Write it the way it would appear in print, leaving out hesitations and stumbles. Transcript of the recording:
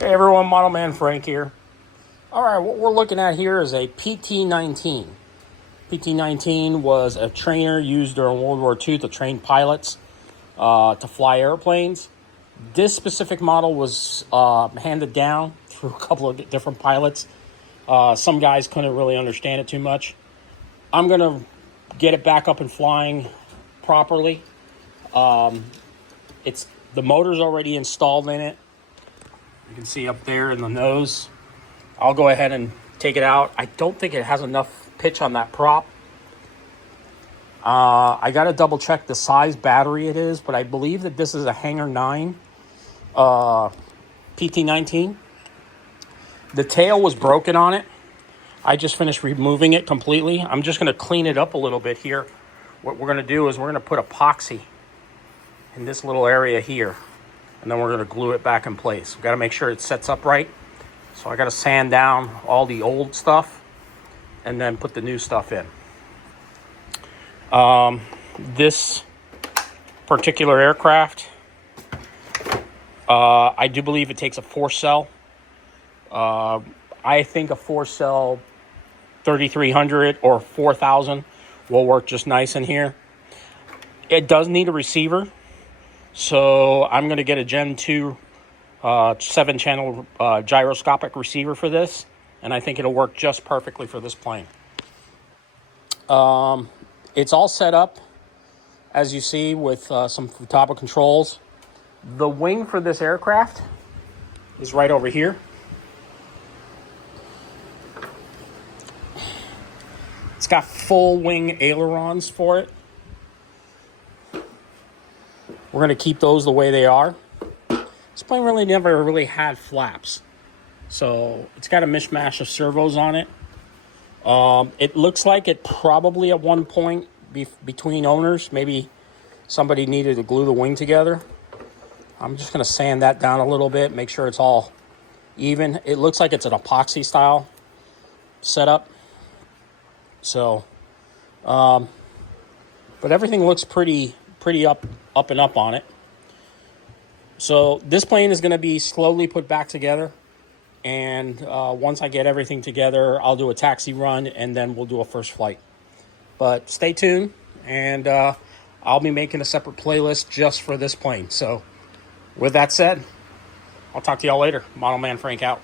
Hey everyone, Model Man Frank here. Alright, what we're looking at here is a PT-19. PT-19 was a trainer used during World War II to train pilots to fly airplanes. This specific model was handed down through a couple of different pilots. Some guys couldn't really understand it too much. I'm going to get it back up and flying properly. The motor's already installed in it. You can see up there in the nose. I'll go ahead and take it out. I don't think it has enough pitch on that prop. I got to double check the size battery it is, but I believe that this is a Hangar 9 PT-19. The tail was broken on it. I just finished removing it completely. I'm just going to clean it up a little bit here. What we're going to do is we're going to put epoxy in this little area here, and then we're going to glue it back in place. We've got to make sure it sets up right. So I got to sand down all the old stuff and then put the new stuff in. This particular aircraft, I do believe it takes a 4-cell. I think a 4-cell 3300 or 4000 will work just nice in here. It does need a receiver, so I'm going to get a Gen 2 7-channel gyroscopic receiver for this, and I think it'll work just perfectly for this plane. It's all set up, as you see, with some top of controls. The wing for this aircraft is right over here. It's got full wing ailerons for it. We're going to keep those the way they are. This plane really never had flaps, so it's got a mishmash of servos on it. It looks like it probably at one point between owners, maybe somebody needed to glue the wing together. I'm just going to sand that down a little bit, make sure it's all even. It looks like it's an epoxy style setup. So, but everything looks pretty up and up on it. So this plane is going to be slowly put back together. And once I get everything together, I'll do a taxi run and then we'll do a first flight. But stay tuned, and I'll be making a separate playlist just for this plane. So with that said, I'll talk to y'all later. Model Man Frank out.